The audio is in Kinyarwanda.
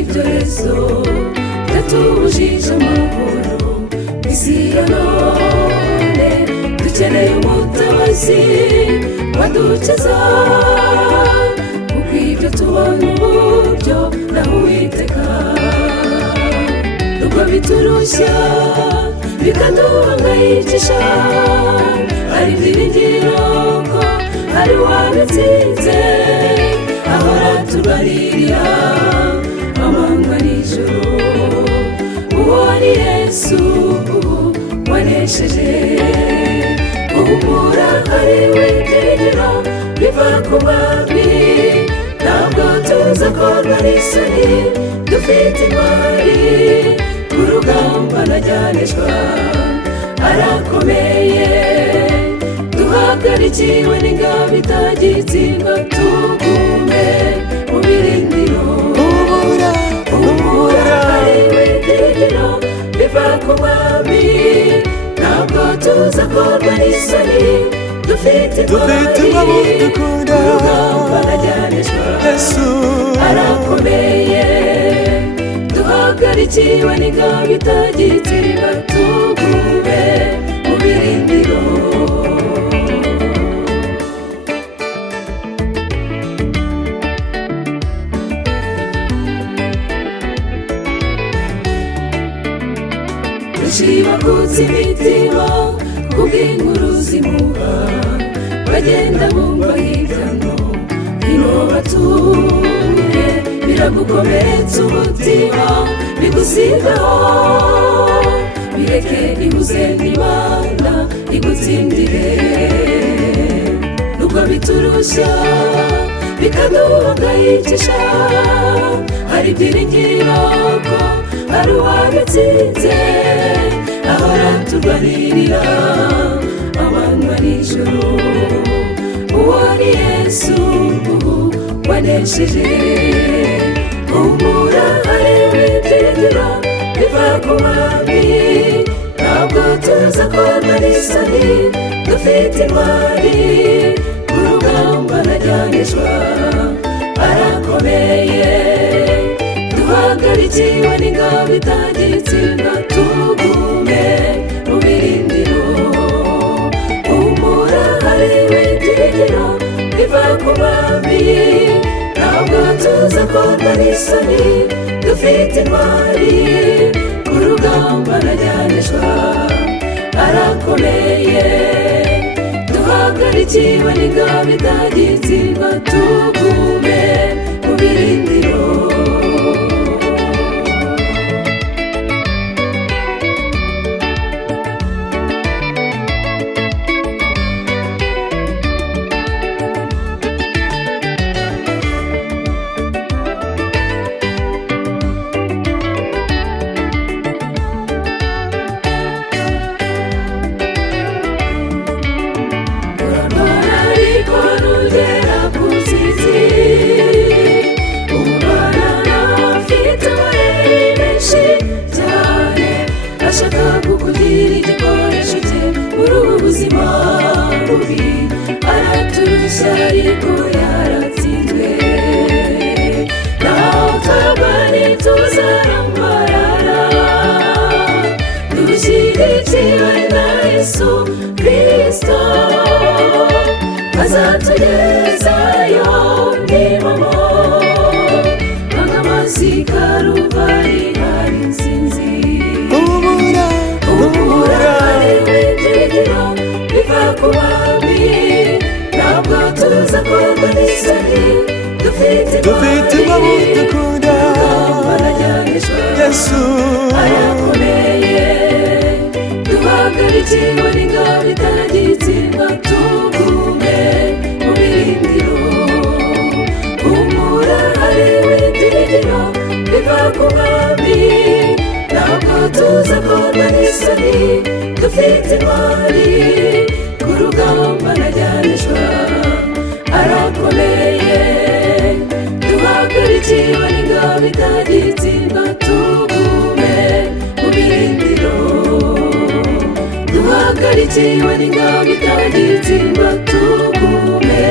ibyorezo byatubujije amahoro isi ya none. Dukeneye umutabazi wadukiza, kuko ibyo tubona uburyo naho Uwiteka. Nubwo biturushya bikaduhangayikisha, hari ibyiringiro ko hari uwabitsinze, ahora turwanirira amanywa n'ijoro. Uwo ni Yesu wanesheje. Uhumura hariwe ibyiringiro biva ku Mwami, ntabwo tuzakorwa n'isoni, dufite intwari ku rugamba najyanishwa. Arakomeye, duhagarikiwe n'ingabo itagitsindwa, tugume mu birindiro. Uhumura hariwe ibyiringiro biva ku Mwami, ntabwo tuzakorwa n'isoni, dufite intwari ku rugamba najyanishwa. Arakomeye, duhagarikiwe n'ingabo itagitsindwa, tugume mu birindiro. Bakutse imitima kubw'inkuru zimuha, bagenda bumva hirya no hino batuye, biragukomeretsa umutima bigusigaho. Bireke ibuze n'Imana igutsindire. Nubwo biturushya bikaduhangayikisha, hari ibyiringiro ko hari uwabitsinze, ahora turwanirira amanywa n'ijoro. Uwo ni Yesu wanesheje. Uhumura hariwe ibyiringiro biva ku Mwami, ntabwo tuzakorwa n'isoni, dufite intwari ku rugamba najyanishwa. Arakomeye, duhagarikiwe n'ingabo itagitsindwa, tugume mu birindiro. Uhumura hariwe ibyiringiro biva ku Mwami, ntabwo tuzakorwa n'isoni, dufite intwari ku rugamba najyanishwa. Arakomeye, duhagarikiwe n'ingabo itagitsindwa, tugume mu birindiro. Kukugira igikoresho cye muri ubu buzima bubi, araturushya ariko yaratsinzwe. Naho twebwe ntituzarambarara, dushyigikiwe na Yesu Kristo, azatugezayo n'impamo. Nk'amazi Karuvali hari intsinzi. Uhumura hariwe ibyiringiro biva ku Mwami, ntabwo tuzakorwa n'isoni, dufite intwari ku rugamba najyanishwa. Arakomeye, duhagarikiwe n'ingabo itagitsindwa, tugume mu birindiro. Uhumura hariwe ibyiringiro biva ku Mwami, ntabwo tuzakorwa n'isoni, dufite intwari ku rugamba najyanishwa. Arakomeye, duhagarikiwe n'ingabo itagitsindwa, tugume mu birindiro. Duhagarikiwe n'ingabo itagitsindwa, tugume